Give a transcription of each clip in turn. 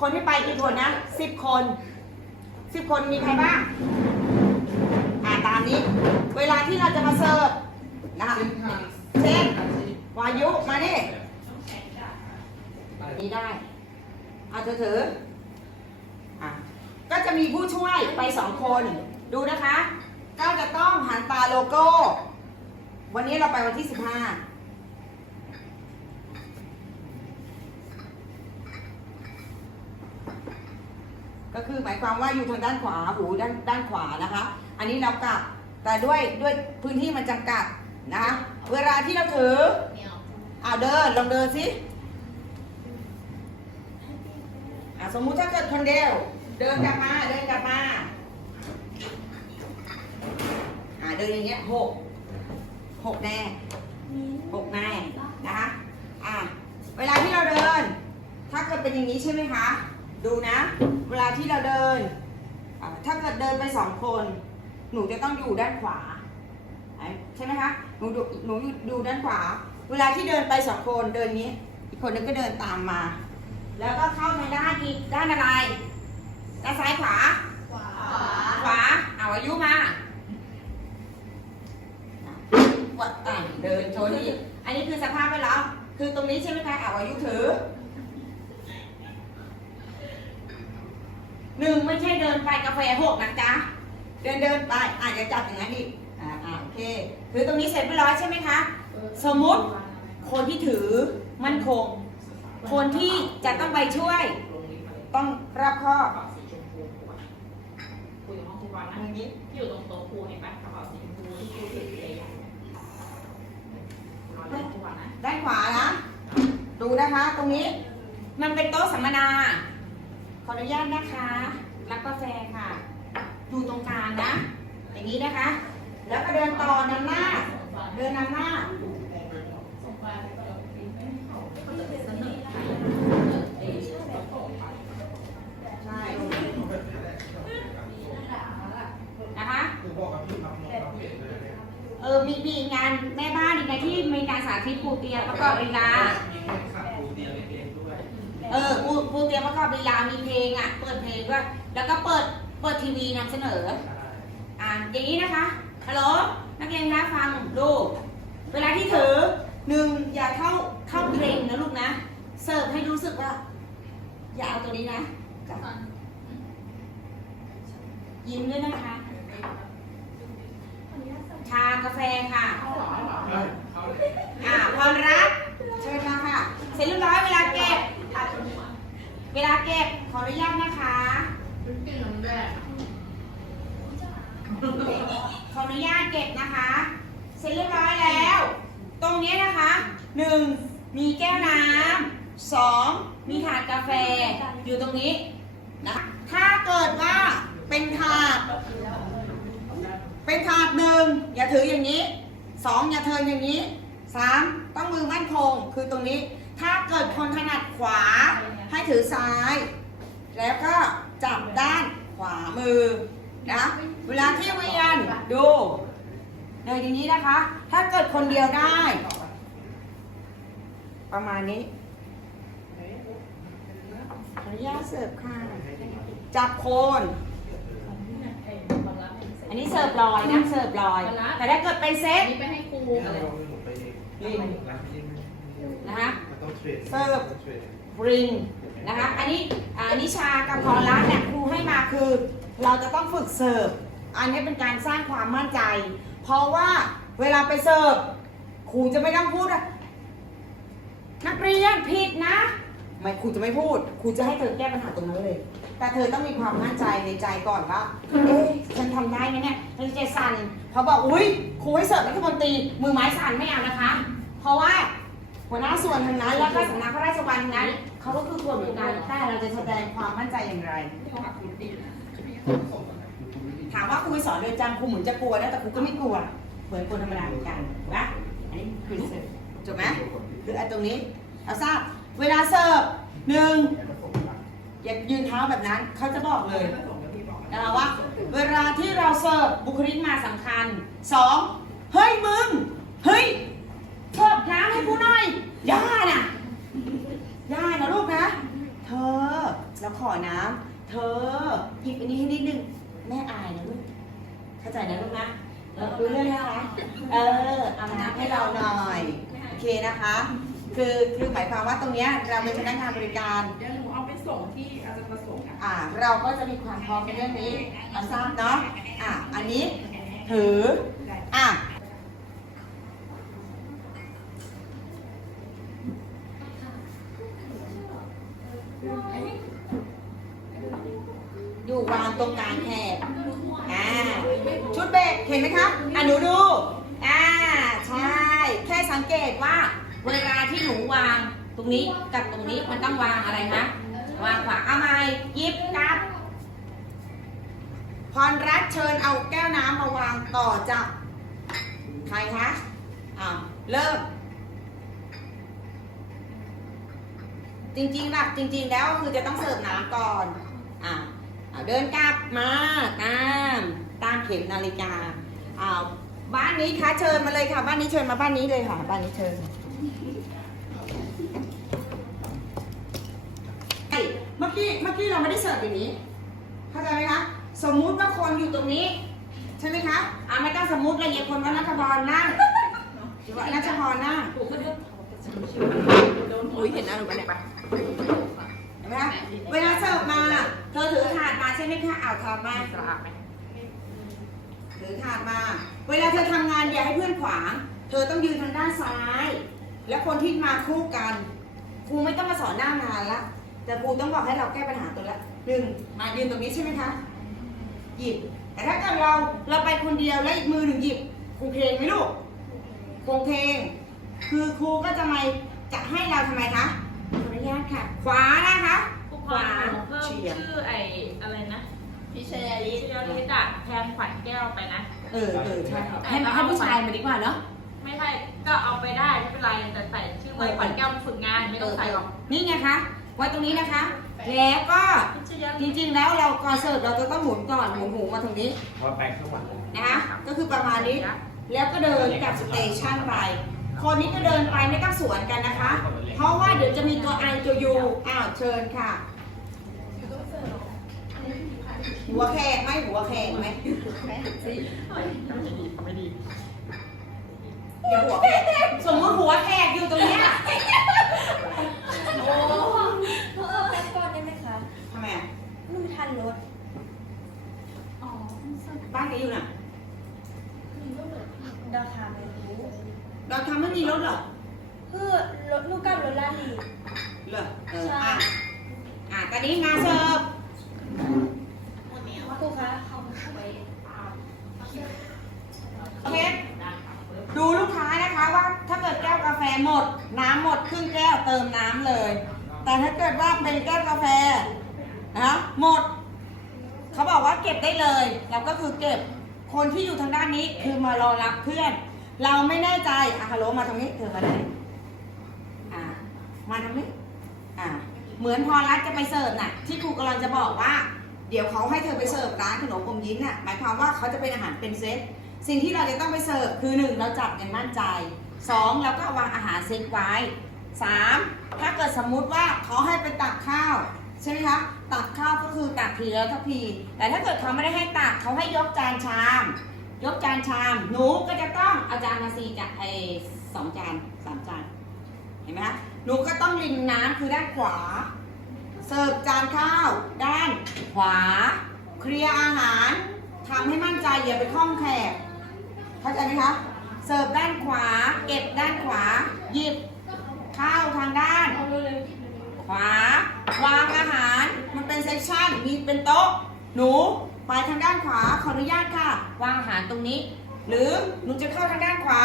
คนที่ไปกี่คนนะสิบคนสิบคนมีใครบ้าง อ่าตามนี้ เวลาที่เราจะมาเสิร์ฟนะคะเช่นวายุมานี่นี่ได้อาเธอถืออะก็จะมีผู้ช่วยไปสองคน ดูนะคะ ก็จะต้องหันตาโลโก้ วันนี้เราไปวันที่สิบห้า ก็คือหมายความว่าอยู่ทางด้านขวาหูด้านด้านขวานะคะ อันนี้เรากลับแต่ด้วยด้วยพื้นที่มันจำกัดนะคะเวลาที่เราถืออ่าเดินลองเดินสิอ่าสมมุติถ้าเกิดคนเดียวเดินกลับมาเดินกลับมาอ่าเดินอย่างเงี้ยหกหกแน่หกแน่นะคะอ่าเวลาที่เราเดิน ถ้าเกิดเป็นอย่างนี้ใช่ไหมคะ ดูนะ เวลาที่เราเดินอ่าถ้าเกิดเดินไปสองคน หนูจะต้องอยู่ด้านขวา ใช่ไหมคะ หนูดูหนูอยู่ดูด้านขวา เวลาที่เดินไปสองคนเดินนี้ อีกคนนึงก็เดินตามมา แล้วก็เข้าในด้านอีกด้านอะไร ด้านซ้ายขวา ขวา ขวา เอาอายุมาวัดอะเดินโชว์นี่อันนี้คือสภาพไปแล้ว คือตรงนี้ใช่ไหมคะเอาอายุถือ หนึ่งไม่ใช่เดินไปกาแฟหกนะจ๊ะ เดินเดินไปอาจจะจับอย่างนั้นอีกอ่าอ่าโอเคคือตรงนี้เสร็จเรียบร้อยใช่ไหมคะ สมมุติคนที่ถือมั่นคง คนที่จะต้องไปช่วย ต้องรับข้อบกระเป๋าสีชมพูคุยกับห้องครูวางนะอย่างนี้ที่อยู่ตรงโต๊ะครูเห็นปะกระเป๋าสีชมพูที่ครูถือใหญ่ๆเนี่ยรอเล่นครูวางนะด้านขวานะ ดูนะคะ ตรงนี้ มันเป็นโต๊ะสัมมนาข ออนุญาตนะคะ รับกาแฟค่ะ อยู่ตรงกลางนะ อย่างนี้นะคะ แล้วก็เดินต่อนำหน้า เดินนำหน้าใช่นะคะ เออ มีมีงานแม่บ้านอีกนะที่มีการสาธิตปูเตียงประกอบลีลาเออปูปูเตียงประกอบลีลามีเพลงอะ เปิดเพลงด้วยแล้วก็เปิดเปิดทีวีนำเสนอ อ่าอย่างนี้นะคะฮัลโหลนักเรียนนะฟังดูเวลาที่ถือหนึ่งอย่าเข้าเข้าเกรงนะลูกนะเสิร์ฟให้รู้สึกว่า อย่าเอาตัวนี้นะจับยิ้มด้วยนะคะชากาแฟค่ะอ่าพรรัตน์เชิญมาค่ะ เสร็จเรียบร้อยเวลาเก็บ เวลาเก็บขออนุญาตนะคะขออนุญาตเก็บนะคะ เสร็จเรียบร้อยแล้ว ตรงนี้นะคะหนึ่งมีแก้วน้ำสองมีถาดกาแฟอยู่ตรงนี้นะถ้าเกิดว่าเป็นถาด เป็นถาดหนึ่งอย่าถืออย่างนี้สองอย่าเทินอย่างนี้สามต้องมือมั่นคงคือตรงนี้ ถ้าเกิดคนถนัดขวา ให้ถือซ้าย แล้วก็จับด้านขวามือนะเวลาที่เวียนดูเดินอย่างนี้นะคะ ถ้าเกิดคนเดียวได้ ประมาณนี้ขออนุญาตเสิร์ฟค่ะ จับโคน อันนี้เสิร์ฟลอยนะเสิร์ฟลอย แต่ถ้าเกิดเป็นเซอัตนนี้ไปให้ครูอะไรนะคะเสิเสิร์ร์ฟฟ บริงนะคะ อันนี้นิชากับพรรัตน์เนี่ยครูให้มาคือ เราจะต้องฝึกเสิร์ฟ อันนี้เป็นการสร้างความมั่นใจ เพราะว่าเวลาไปเสิร์ฟครูจะไม่ต้องพูดอะนักเรียนผิดนะ ไม่ครูจะไม่พูดครูจะให้เธอแก้ปัญหาตรงนั้นเลย แต่เธอต้องมีความมั่นใจในใจก่อนว่าเอ๊ะฉันทำได้ไหมเนี่ยเธอใจสั่นพอบอกอุ้ยครูให้เสิร์ฟรัฐมนตรีมือไม้สั่นไม่เอานะคะ เพราะว่าหัวหน้าส่วนทางนั้นแล้วก็สำนักพระราชวังนั้น เขาก็คือคนเหมือนกันแต่เราจะแสดงความมั่นใจอย่างไร ถามว่าครูไปสอนเรือนจำครูเหมือนจะกลัวนะแต่ครูก็ไม่กลัว เหมือนคนธรรมดาเหมือนกันถูกปะอันนี้คือเสิร์ฟจบไหมคือไอ้ตรงนี้เอาทราบเวลาเสิร์ฟหนึ่งอย่ายืนเท้าแบบนั้นเขาจะบอกเลยนะคะว่าเวลาที่เราเสิร์ฟบุคลิกมาสำคัญสองเฮ้ยมึง เฮ้ยเสิร์ฟน้ำให้กูหน่อยย่าน่ะ ย่านะลูกนะ เธอแล้วขอน้ำเธอหยิบอันนี้ให้นิดนึงแม่อายนะลูกเข้าใจนะลูกนะเรารู้เรื่องนะคะเออเอาน้ำให้เราหน่อยโอเคนะคะ คือคือหมายความว่าตรงเนี้ยเราเป็นพนักงานบริการ เดี๋ยวหนูเอาไปส่งที่อาจารย์ประสงค์อะอ่าเราก็จะมีความพร้อมในเรื่องนี้เอาทราบเนาะอะอันนี้ถืออะอยู่วางตรงกลางแถบอ่าชุดเบรกเห็นไหมคะอะหนูดูอ่าใช่ แค่สังเกตว่า เวลาที่หนูวาง ตรงนี้กับตรงนี้มันต้องวางอะไรนะวางขวาเอาไม้ยิบกับพรรัตเชิญเอาแก้วน้ำมาวางต่อจากใครคะอ้าวเริ่ม จริงๆหลักจริง ๆ แล้วคือจะต้องเสิร์ฟน้ำก่อนอ่าเอาเดินกลับมาตามตามเข็มนาฬิกาอ้าวบ้านนี้คะเชิญมาเลยค่ะ บ้านนี้เชิญมาบ้านนี้เลยค่ะ บ้านนี้เชิญ ไอ้ เมื่อกี้เมื่อกี้เราไม่ได้เสิร์ฟอย่างนี้ เข้าใจไหมคะ สมมุติว่าคนอยู่ตรงนี้ ใช่ไหมคะอ่าไม่ต้องสมมุติเลยอย่าคนว่านัทพรนั่งหรือว่านัทพรนั่งอุ้ยเห็นหน้าหนูปะเนี่ยเห็นไหมคะเวลาเสิร์ฟมาเธอถือถาดมาใช่ไหมคะเอาถาดมาสะอาดไหมถือถาดมา เวลาเธอทำงานอย่าให้เพื่อนขวาง เธอต้องยืนทางด้านซ้าย และคนที่มาคู่กันครูไม่ต้องมาสอนหน้างานละ แต่ครูต้องบอกให้เราแก้ปัญหาตัวละหนึ่งมายืนตรงนี้ใช่ไหมคะ หยิบ แต่ถ้าเกิดเราเราไปคนเดียวแล้วอีกมือหนึ่งหยิบครูเพลงไหมลูกคงเพลง คือครูก็จะมาจะให้เราทำไมคะขออนุญาตค่ะ ขวานะคะผู้ขควาวาเพิ่มเฉียงชื่อไอ้อะไรนะพี่ชยาลิลิศลิศอะแทนขวัญแก้วไปนะ เออเออใช่ให้ให้ผู้ชายมาดีกว่าเนาะไม่ใช่ก็เอาไปได้ไม่เป็นไรแต่ใส่ชื่อไว้ขวัญแก้วมาฝึกงานไม่ต้องใส่หรอกนี่ไงคะ ไว้ตรงนี้นะคะ แล้วก็พิชยาจลิศริงๆแล้วเราก่อนเสิร์ฟเราจะต้องหมุนก่อนหมุนหูมาตรงนี้ว่าไปข้างหลังนะคะก็คือประมาณนี้ แล้วก็เดินกลับสเตชันไปคนนี้ก็เดินไปไม่ต้องสวนกันนะคะ เพราะว่าเดี๋ยวจะมีตัวไอตัวยูอ้าวเชิญค่ะ หัวแขกไหมหัวแขกไหมไม่ดีเดี๋ยวหัวแขกสมมติหัวแขกอยู่ตรงเนี้ย โอ้เออแป๊บก่อนได้ไหมคะ ทำไมอะ หนูทันรถ บ้านแกอยู่น่ะ ดาวคาไม่รู้ เราทำไม่มีรถเหรอ คือรถลูกกับรถลาลี เหรอเอออะอะตอนนี้มาเสิร์ฟ ครูคะ เคสดูลูกค้านะคะว่าถ้าเกิดแก้วกาแฟหมด น้ำหมดครึ่งแก้วเติมน้ำเลย แต่ถ้าเกิดว่าเป็นแก้วกาแฟนะหมด เขาบอกว่าเก็บได้เลยเราก็คือเก็บคนที่อยู่ทางด้านนี้คือมารอรับเพื่อน เราไม่แน่ใจอะฮัลโหลมาตรงนี้เธอมาได้อ่ามาตรงนี้อ่าเหมือนพอรัฐจะไปเสิร์ฟน่ะ ที่ครูกำลังจะบอกว่า เดี๋ยวเขาให้เธอไปเสิร์ฟร้านขนมอมยิ้มน่ะหมายความว่าเขาจะเป็นอาหารเป็นเซตสิ่งที่เราจะต้องไปเสิร์ฟคือหนึ่งเราจับอย่างมั่นใจ สองเราก็วางอาหารเซตไว้สามถ้าเกิดสมมุติว่าเขาให้ไปตักข้าวใช่ไหมคะตักข้าวก็คือตักทีแล้วทัพพีแต่ถ้าเกิดเขาไม่ได้ให้ตักเขาให้ยกจานชาม ยกจานชาม หนูก็จะต้องเอาจานมาสี่จานไอสองจานสามจานเห็นไหมคะหนูก็ต้องริมน้ำคือด้านขวา เสิร์ฟจานข้าว ด้านขวา เคลียร์อาหารทำให้มั่นใจอย่าไปคล้องแขกเข้าใจไหมคะเสิร์ฟด้านขวา เก็บด้านขวา หยิบข้าวทางด้าน ขวาวางอาหารมันเป็นเซกชันมีเป็นโต๊ะ หนูไปทางด้านขวาขออนุญาตค่ะ วางอาหารตรงนี้ หรือหนูจะเข้าทางด้านขวา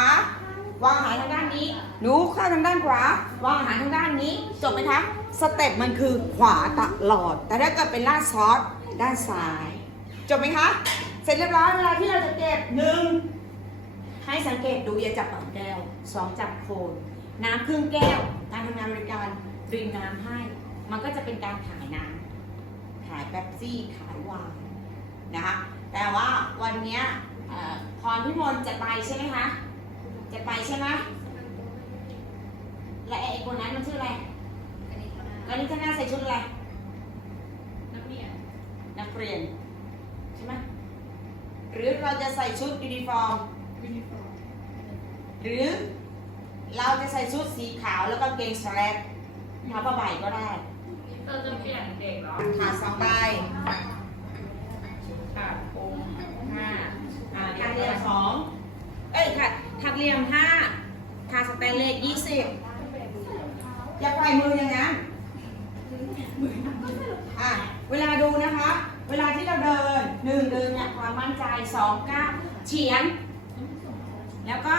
วางอาหารทางด้านนี้ หนูเข้าทางด้านขวา วางอาหารทางด้านนี้จบไหมคะสเต็ปมันคือขวาตลอด แต่ถ้าเกิดเป็นราดซอสด้านซ้ายจบไหมคะ เสร็จเรียบร้อยเวลาที่เราจะเก็บหนึ่งให้สังเกตดูอย่าจับปากแก้วสองจับโคนน้ำครึ่งแก้วการทำงานบริการ ริมน้ำให้ มันก็จะเป็นการขายน้ำขายแป๊บซี่ขายไวายนะคะ แต่ว่าวันเนี้ยเอ่อพรพิมลจะไปใช่ไหมคะ จะไปใช่ไหมและไอ้คนนั้นมันชื่ออะไรกานิธนาใส่ชุดอะไรเรียนใช่ไหมหรือเราจะใส่ชุดยูนิฟอร์ม หรือเราจะใส่ชุดสีขาวแล้วก็เกงสแลก ทับผ้าใบก็ได้เราจะเปลี่ยนเด็กเหรอขาดสองใบขาดองค์ห้าอ่าขาดเดี๋เหลี่ยยวมสองเอ้ยขาดขาดเหลี่ยมห้าขาดสแตนเลสยี่สิบอย่าปล่อยมืออย่างนั้นอะเวลาดูนะคะ เวลาที่เราเดินหนึ่งเดินอย่างความมั่นใจสองก้าวเฉียง แล้วก็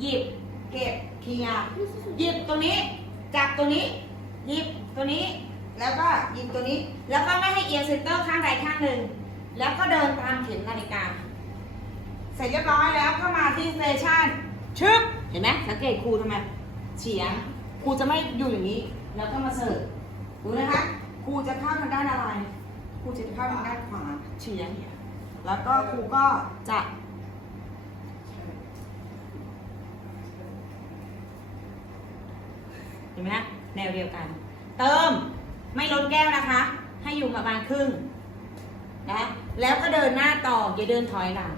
หยิบเก็บเคลียร์หยิบตัวนี้ จับตัวนี้หยิบตัวนี้ แล้วก็หยิบตัวนี้ แล้วก็ไม่ให้เอียงเซนเตอร์ข้างใดข้างหนึ่ง แล้วก็เดินตามเข็มนาฬิกา เสร็จเรียบร้อยแล้วก็มาที่สเตชันชึบเห็นไหมสังเกตครูทำไมเฉียงครูจะไม่อยู่อย่างนี้ แล้วก็มาเสิร์ฟดูนะคะครูจะเข้าทางด้านอะไรครูจะเข้าทางด้านขวาเฉียงแล้วก็ครูก็จะ ห็นไหมฮะแนวเดียวกัน เติมไม่ลดแก้วนะคะ ให้อยู่ประมาณครึ่งนะแล้วก็เดินหน้าต่ออย่าเดินถอยหลัง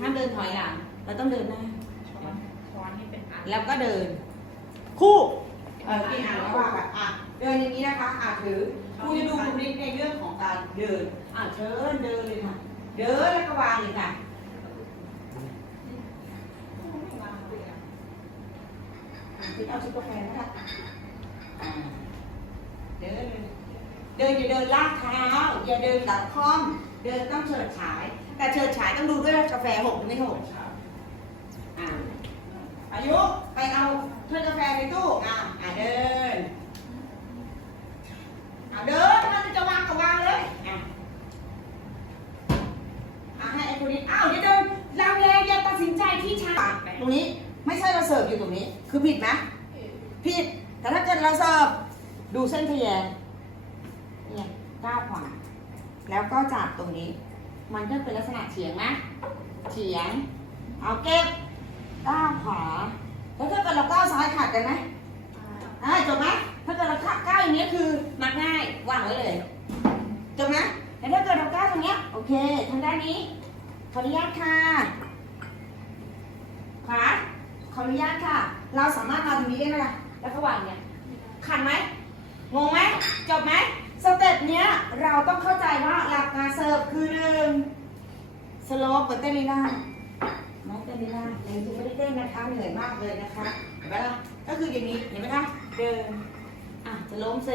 ห้ามเดินถอยหลังเราต้องเดินหน้า ช้อนช้อนนี่เป็นอันแล้วก็เดิน คู่เออกินอ่านแล้วว่ากันอะเดินอย่างนี้นะคะอะถือครูจะดูบุคลิกในเรื่องของการเดินอะเชิญเดินเลยค่ะ เดินแล้วก็วางเลยค่ะ อะที่เอาชุดกาแฟนะคะอ่าเดินเดินอย่าเดินลากเท้าอย่าเดินหลังคอม เดินต้องเฉิดฉาย แต่เฉิดฉายต้องดูด้วยว่ากาแฟหกหรือไม่หกอ่าอายุไปเอาถ้วยกาแฟในตู้อะอะเดินเอะเดินมันจะวางก็วางเลยอะอะให้ไอ้คนนี้อ้าวเดี๋ยวเดินลังเลอย่าตัดสินใจที่ช้าตรงนี้ ไม่ใช่เราเสิร์ฟอยู่ตรงนี้ คือผิดไหมผิด แต่ถ้าเกิดเราเสิร์ฟดูเส้นทะแยงเนี่ยก้าวขวาแล้วก็จับตรงนี้ มันก็เป็นลักษณะเฉียงนะเฉียง เอาเก็บก้าวขวาแล้วถ้าเกิดเราก้าวซ้ายขาดกันไหมอ่าจบไหมถ้าเกิดเราก้าวอย่างนี้ยคือมักง่ายวางไว้เลยจบไหมแต่ถ้าเกิดเราก้าวตรงเนี้ยโอเคทางด้านนี้ขออนุญาตค่ะขวา ขออนุญาตค่ะ เราสามารถมาตรงนี้ได้ไหมล่ะแล้วก็วางเนี่ยขันไหมงงไหมจบไหมสเต็ปเนี้ยเราต้องเข้าใจว่าหลักการเสิร์ฟคือหนึ่งสโลปเหมือนเต้นลีลาน้องเต้นไม่ได้แต่จริงไม่ได้เต้นนะคะเหนื่อยมากเลยนะคะเห็นไหมล่ะก็คืออย่างนี้เห็นไหมคะเดินอะจะล้มเซ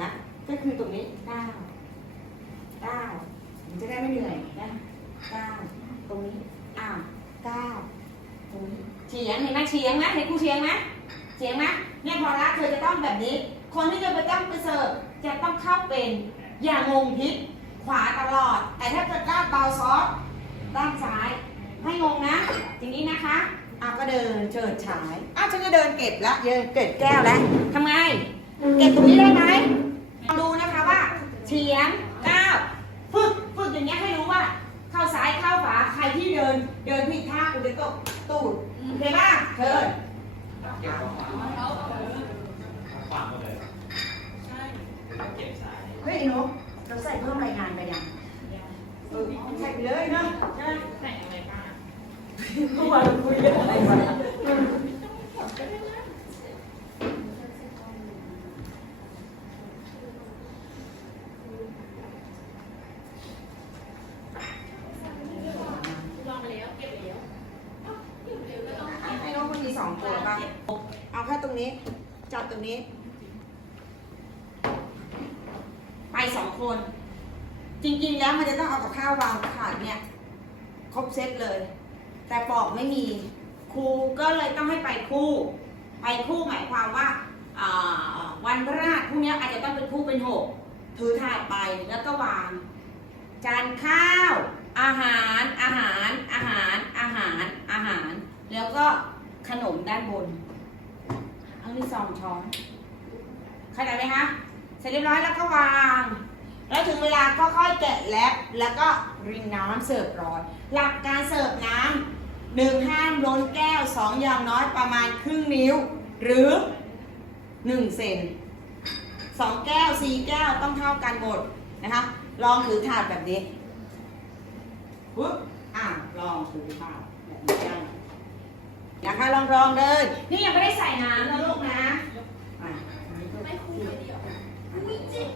นะก็คือตรงนี้เก้าวก้ามันจะได้ไม่เหนื่อยนะเก้าตรงนี้อะเก้าตรงนี้ ฉียงเห็นไหมเฉียงไหมเห็นครูเฉียงไหมเฉียงไหมเนี่ยพอละเธอจะต้องแบบนี้ คนที่จะไปต้องไปเสิร์ฟจะต้องเข้าเป็นอย่างงทิศขวาตลอด แต่ถ้าเกิดด้านเบาซอฟด้านซ้ายให้งงนะทีนี้นะคะอะก็เดินเฉิดฉายอ้าวฉันจะเดินเก็บละเดินเก็บแก้วแล้วทำไง เก็บตรงนี้ได้ไหมดูนะคะว่าเฉียงก้าวฝึกฝึกอย่างเงี้ยให้รู้ว่า เข้าซ้ายเข้าขวาใครที่เดิน เดินผิดท่าคุณจะตกตู ดโอเคป่ะเชิญเก็บของขวางขวางหมดเลยเก็บสายเฮ้ยไอ้หนุเราใส่เพิ่มรายงานไปยังเออใส่ไปเลยเนาะใช่ไหมใส่อะไรบ้างเมื่อวานเราคุยกันอะไรมาลองไปแล้วเก็บไปแล้ว ให้น้องคนมีสองตัวบ้างเอาแค่ตรง นี้ จับตรงนี้ ไปสองคน จริงๆแล้วมันจะต้องเอากับข้าววางถาดเนี่ย ครบเซตเลย แต่ปอกไม่มี ครูก็เลยต้องให้ไปคู่ ไปคู่หมายความว่าวันพฤหัสพรุ่งนี้อาจจะต้องเป็นคู่เป็นหกถือถาดไปแล้วก็วาง จานข้าว อาหาร อาหาร อาหาร อาหาร อาหาร แล้วก็ขนมด้านบน อันนี้สองช้อนเข้าใจไหมคะเสร็จเรียบร้อยแล้วก็วาง แล้วถึงเวลาก็ค่อยแกะแลบแล้วก็รินน้ำเสิร์ฟร้อนหลักการเสิร์ฟน้ำหนึ่งห้ามล้นแก้วสองอย่างน้อยประมาณครึ่งนิ้ว หรือหนึ่งเซนสองแก้วสี่แก้วต้องเท่ากันหมดนะคะ ลองถือถาดแบบนี้ปุ๊บอะลองถือถาดแบบนี้ นะคะลองรองเลย นี่ยังไม่ได้ใส่น้ำนะลูกนะ ไม่คุยเดียวอุ้ยเจ็บ